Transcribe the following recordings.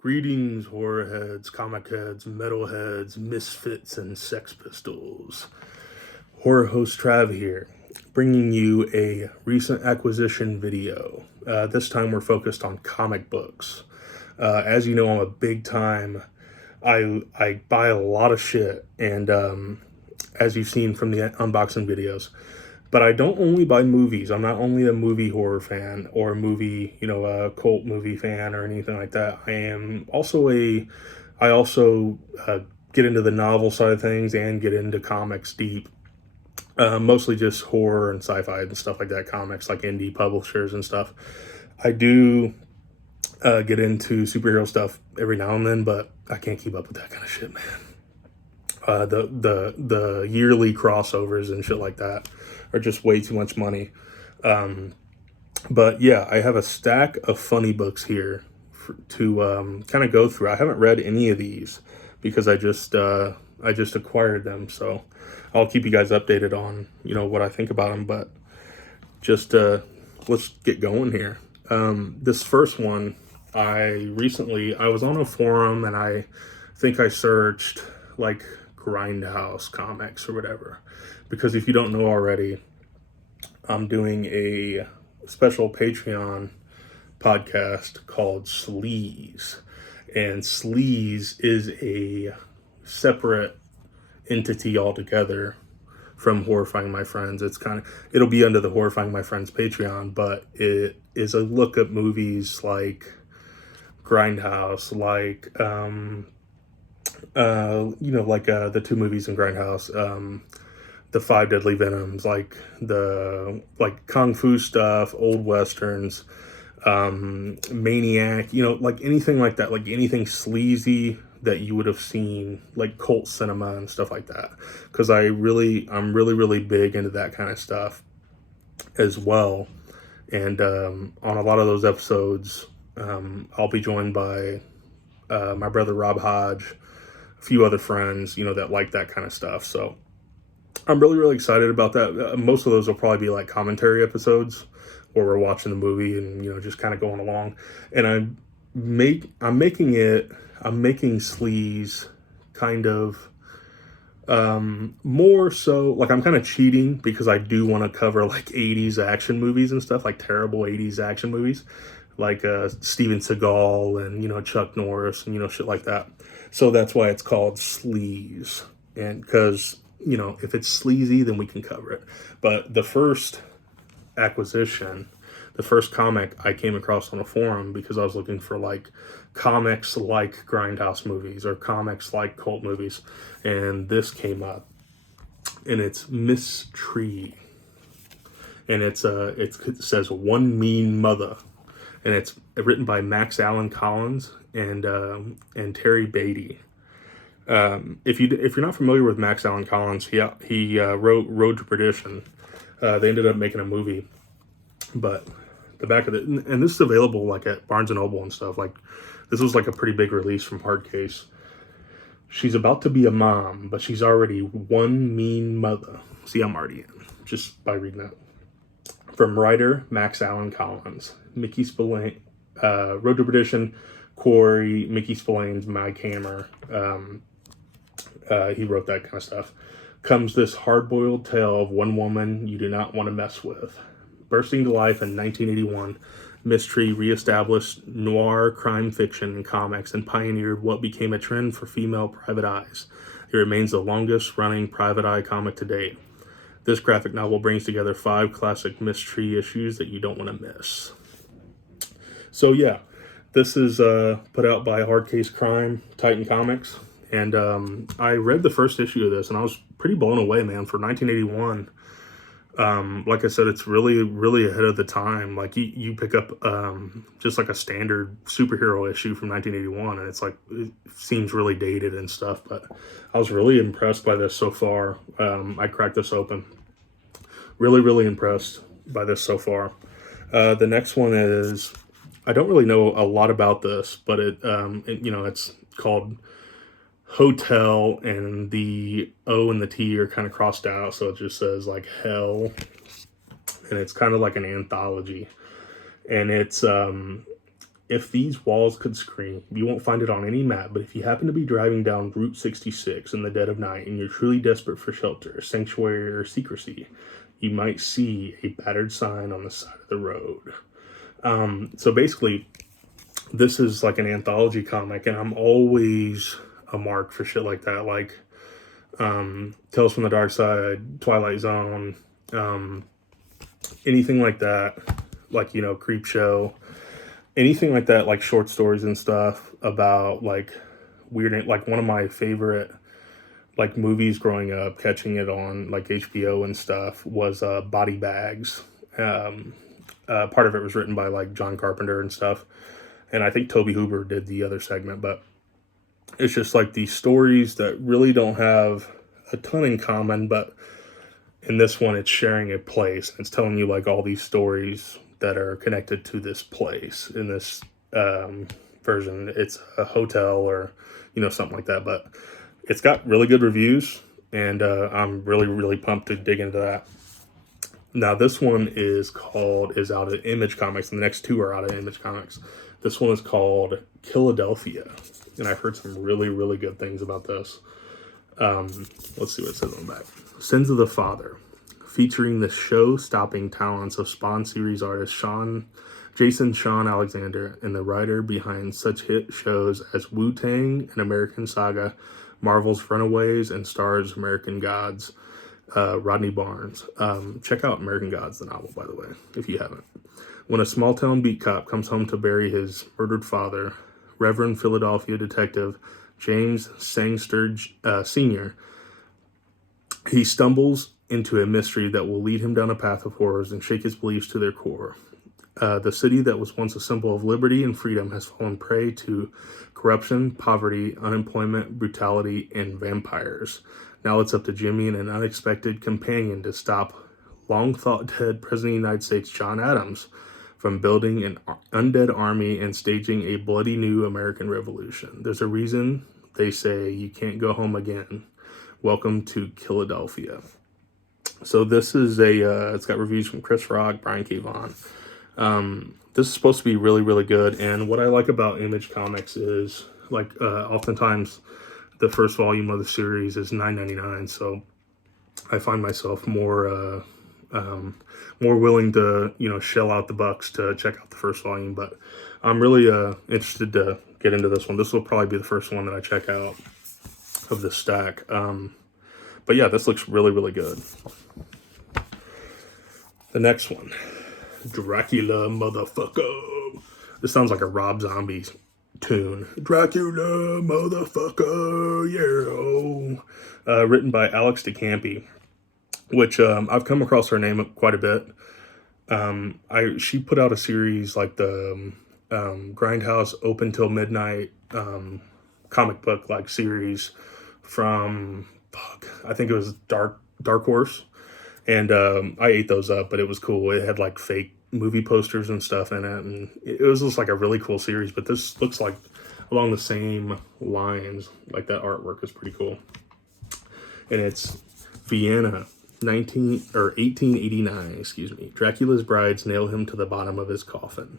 Greetings, horror heads, comic heads, metal heads, misfits, and sex pistols. Horror host Trav here, bringing you a recent acquisition video. This time we're focused on comic books. As you know, I'm a big time. I buy a lot of shit, and as you've seen from the unboxing videos. But I don't only buy movies. I'm not only a movie horror fan or a movie, a cult movie fan or anything like that. I also get into the novel side of things and get into comics deep. Mostly just horror and sci-fi and stuff like that. Comics like indie publishers and stuff. I do get into superhero stuff every now and then, but I can't keep up with that kind of shit, man. The yearly crossovers and shit like that are just way too much money. But yeah, I have a stack of funny books here to kind of go through. I haven't read any of these because I just acquired them, so I'll keep you guys updated on what I think about them. But just let's get going here. This first one, I was on a forum and I think I searched like Grindhouse comics or whatever, because if you don't know already, I'm doing a special Patreon podcast called Sleaze, and Sleaze is a separate entity altogether from Horrifying My Friends. It'll be under the Horrifying My Friends Patreon, but it is a look at movies like Grindhouse, like the two movies in Grindhouse, the Five Deadly Venoms, like kung fu stuff, old westerns, Maniac, like anything like that, like anything sleazy that you would have seen, like cult cinema and stuff like that. Because I'm really big into that kind of stuff as well. And on a lot of those episodes, I'll be joined by my brother Rob Hodge, a few other friends, that like that kind of stuff. So I'm really excited about that. Most of those will probably be like commentary episodes where we're watching the movie and just kind of going along. And I'm making Sleaze kind of more so like I'm kind of cheating because I do want to cover like 80s action movies and stuff, like terrible 80s action movies like Steven Seagal and Chuck Norris and shit like that. So that's why it's called Sleaze. And because if it's sleazy, then we can cover it. But the first comic I came across on a forum because I was looking for like comics like Grindhouse movies or comics like cult movies, and this came up, and it's Miss Tree, and it says One Mean Mother, and it's written by Max Allan Collins and Terry Beatty. If you're not familiar with Max Allan Collins, he wrote Road to Perdition. They ended up making a movie, but the back of it, and this is available like at Barnes and Noble and stuff. Like this was like a pretty big release from Hardcase. She's about to be a mom, but she's already one mean mother. See, I'm already in just by reading that. From writer Max Allan Collins, Mickey Spillane, Road to Perdition, Corey, Mickey Spillane's Mike Hammer. He wrote that kind of stuff. Comes this hard-boiled tale of one woman you do not want to mess with. Bursting to life in 1981, Miss Tree reestablished noir crime fiction in comics and pioneered what became a trend for female private eyes. It remains the longest-running private eye comic to date. This graphic novel brings together 5 classic Miss Tree issues that you don't want to miss. So yeah, this is put out by Hardcase Crime, Titan Comics. And I read the first issue of this, and I was pretty blown away, man. For 1981, like I said, it's really ahead of the time. Like you pick up just like a standard superhero issue from 1981, and it's like it seems really dated and stuff. But I was really impressed by this so far. I cracked this open. Really impressed by this so far. The next one is, I don't really know a lot about this, but it's called Hotel, and the O and the T are kind of crossed out, so it just says like Hell, and it's kind of like an anthology, and it's If these walls could scream, you won't find it on any map, but if you happen to be driving down Route 66 in the dead of night and you're truly desperate for shelter, sanctuary, or secrecy, you might see a battered sign on the side of the road. So basically, this is like an anthology comic, and I'm always a mark for shit like that, like Tales from the Dark Side, Twilight Zone, anything like that, like, you know, Creep Show, anything like that, like short stories and stuff about like weird, like one of my favorite like movies growing up, catching it on like HBO and stuff, was Body Bags. Part of it was written by like John Carpenter and stuff, and I think Toby Hooper did the other segment, but it's just like these stories that really don't have a ton in common, but in this one it's sharing a place. It's telling you like all these stories that are connected to this place. In this version, it's a hotel or, you know, something like that, but it's got really good reviews, and I'm really pumped to dig into that. Now this one is out of Image Comics, and the next two are out of Image Comics. This one is called Philadelphia, and I've heard some really good things about this. Let's see what it says on the back. Sins of the Father, featuring the show-stopping talents of Spawn series artist Jason Sean Alexander and the writer behind such hit shows as Wu-Tang and American Saga, Marvel's Runaways, and Star's American Gods, Rodney Barnes. Check out American Gods, the novel, by the way, if you haven't. When a small-town beat cop comes home to bury his murdered father, Reverend Philadelphia detective James Sangster Sr., he stumbles into a mystery that will lead him down a path of horrors and shake his beliefs to their core. The city that was once a symbol of liberty and freedom has fallen prey to corruption, poverty, unemployment, brutality, and vampires. Now it's up to Jimmy and an unexpected companion to stop long-thought-dead President of the United States John Adams from building an undead army and staging a bloody new American Revolution. There's a reason they say you can't go home again. Welcome to Philadelphia. So this is it's got reviews from Chris Rock, Brian K. Vaughan. This is supposed to be really good, and what I like about Image Comics is, like, oftentimes the first volume of the series is $9.99, so I find myself more willing to, you know, shell out the bucks to check out the first volume. But I'm really interested to get into this one. This will probably be the first one that I check out of this stack. But yeah, this looks really good. The next one, Dracula motherfucker. This sounds like a Rob Zombie tune. Dracula motherfucker, yeah. Written by Alex DeCampi, which I've come across her name quite a bit. She put out a series like the Grindhouse Open Till Midnight comic book like series from I think it was Dark Horse, and I ate those up, but it was cool. It had like fake movie posters and stuff in it, and it was just like a really cool series. But this looks like along the same lines. Like, that artwork is pretty cool, and it's Vienna. 1889, excuse me. Dracula's brides nail him to the bottom of his coffin.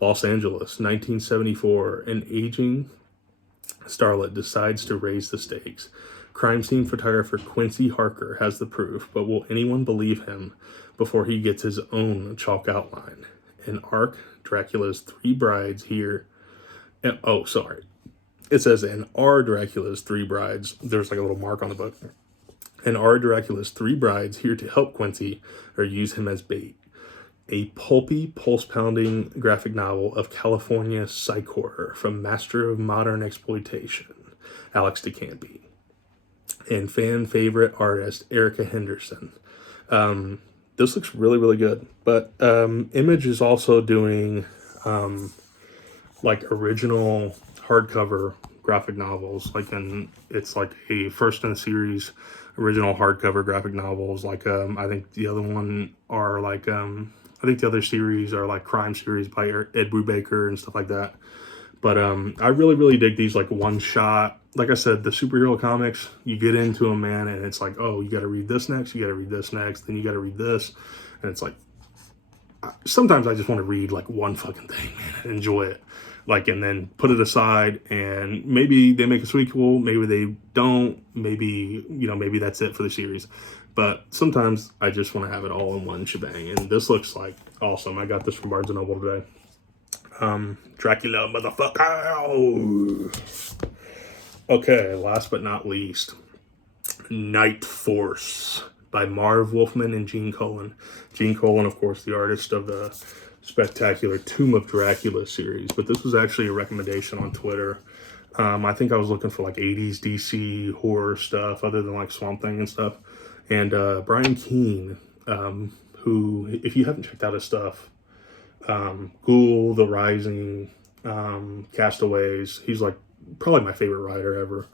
Los Angeles, 1974. An aging starlet decides to raise the stakes. Crime scene photographer Quincy Harker has the proof, but will anyone believe him before he gets his own chalk outline? In Arc, Dracula's three brides here. Oh, sorry. It says, in R, Dracula's three brides. There's like a little mark on the book. And are Dracula's three brides here to help Quincy or use him as bait? A pulpy, pulse-pounding graphic novel of California psych horror from master of modern exploitation, Alex DeCampi, and fan favorite artist Erica Henderson. This looks really good. But Image is also doing like original hardcover graphic novels, like, and it's like a first in a series original hardcover graphic novels. Like I think the other one are like I think the other series are like crime series by Ed Brubaker and stuff like that. But I really dig these like one shot. Like I said, the superhero comics, you get into them, man, and it's like, oh, you got to read this next, you got to read this next, then you got to read this, and it's like, sometimes I just want to read like one fucking thing, man, and enjoy it. Like, and then put it aside, and maybe they make a sequel, maybe they don't, maybe, maybe that's it for the series. But sometimes I just want to have it all in one shebang, and this looks like awesome. I got this from Barnes & Noble today. Dracula, motherfucker! Okay, last but not least, Night Force by Marv Wolfman and Gene Colan. Gene Colan, of course, the artist of the spectacular Tomb of Dracula series, but this was actually a recommendation on Twitter. I think I was looking for like 80s DC horror stuff other than like Swamp Thing and stuff. And Brian Keene, who, if you haven't checked out his stuff, Ghoul, The Rising, Castaways, he's like probably my favorite writer ever.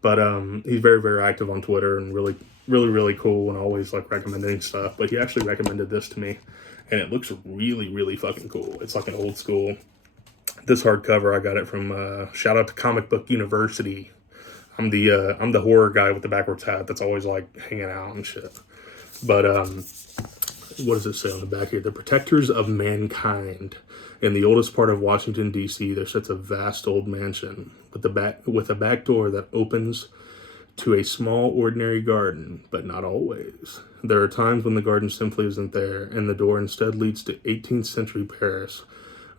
But he's very, very active on Twitter and really, really, really cool and always like recommending stuff. But he actually recommended this to me, and it looks really, really fucking cool. It's like an old school. This hardcover, I got it from shout out to Comic Book University. I'm the horror guy with the backwards hat that's always like hanging out and shit. But what does it say on the back here? The protectors of mankind. In the oldest part of Washington, D.C., there sits a vast old mansion with a back door that opens to a small, ordinary garden, but not always. There are times when the garden simply isn't there, and the door instead leads to 18th century Paris,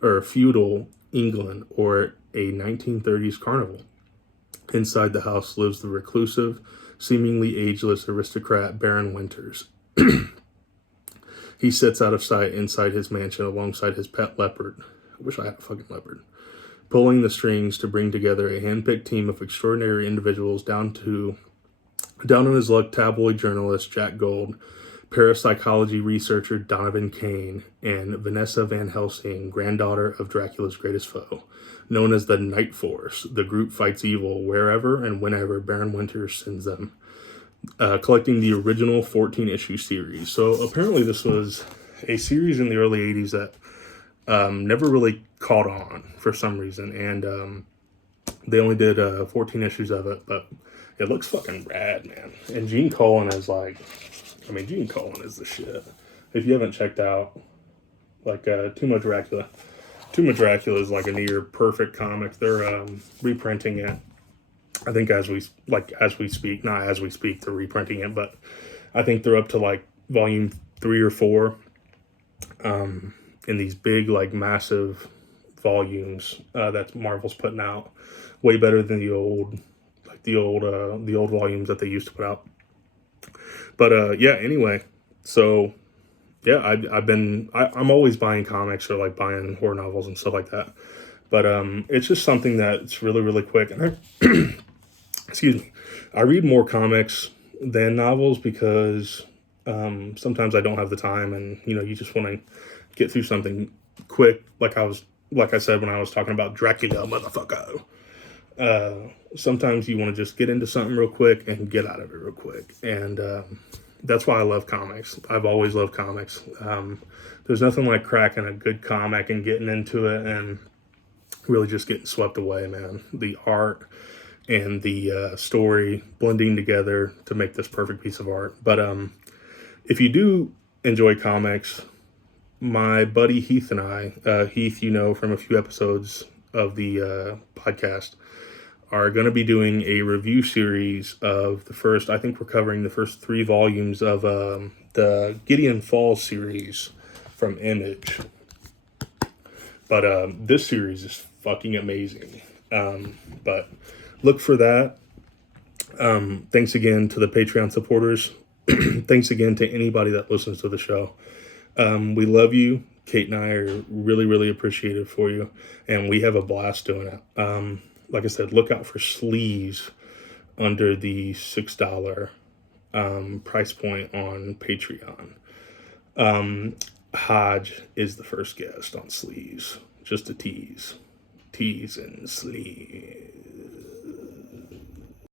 or feudal England, or a 1930s carnival. Inside the house lives the reclusive, seemingly ageless aristocrat Baron Winters. He sits out of sight inside his mansion alongside his pet leopard. I wish I had a fucking leopard. Pulling the strings to bring together a hand-picked team of extraordinary individuals down on his luck tabloid journalist Jack Gold, parapsychology researcher Donovan Kane, and Vanessa Van Helsing, granddaughter of Dracula's greatest foe. Known as the Night Force, the group fights evil wherever and whenever Baron Winters sends them. Collecting the original 14-issue series. So apparently this was a series in the early 80s that never really caught on for some reason. And they only did 14 issues of it, but it looks fucking rad, man. And Gene Colan is Gene Colan is the shit. If you haven't checked out, like, Tomb of Dracula is like a near perfect comic. They're reprinting it. I think as we speak, they're reprinting it, but I think they're up to like volume 3 or 4 in these big, like, massive volumes that Marvel's putting out. Way better than the old volumes that they used to put out. But yeah, anyway, so yeah, I'm always buying comics or like buying horror novels and stuff like that. But it's just something that's really, really quick. And excuse me, I read more comics than novels because sometimes I don't have the time, and you just want to get through something quick. Like I said when I was talking about Dracula, motherfucker. Sometimes you want to just get into something real quick and get out of it real quick, and that's why I love comics. I've always loved comics. There's nothing like cracking a good comic and getting into it and really just getting swept away, man. The art and the story blending together to make this perfect piece of art. But if you do enjoy comics, my buddy Heath and I, Heath, from a few episodes of the podcast, are going to be doing a review series of I think we're covering the first 3 volumes of the Gideon Falls series from Image. But this series is fucking amazing. But look for that. Thanks again to the Patreon supporters. Thanks again to anybody that listens to the show. We love you. Kate and I are really, really appreciative for you. And we have a blast doing it. Like I said, look out for sleeves under the $6 price point on Patreon. Hodge is the first guest on sleeves. Just a tease. Tease and sleeves.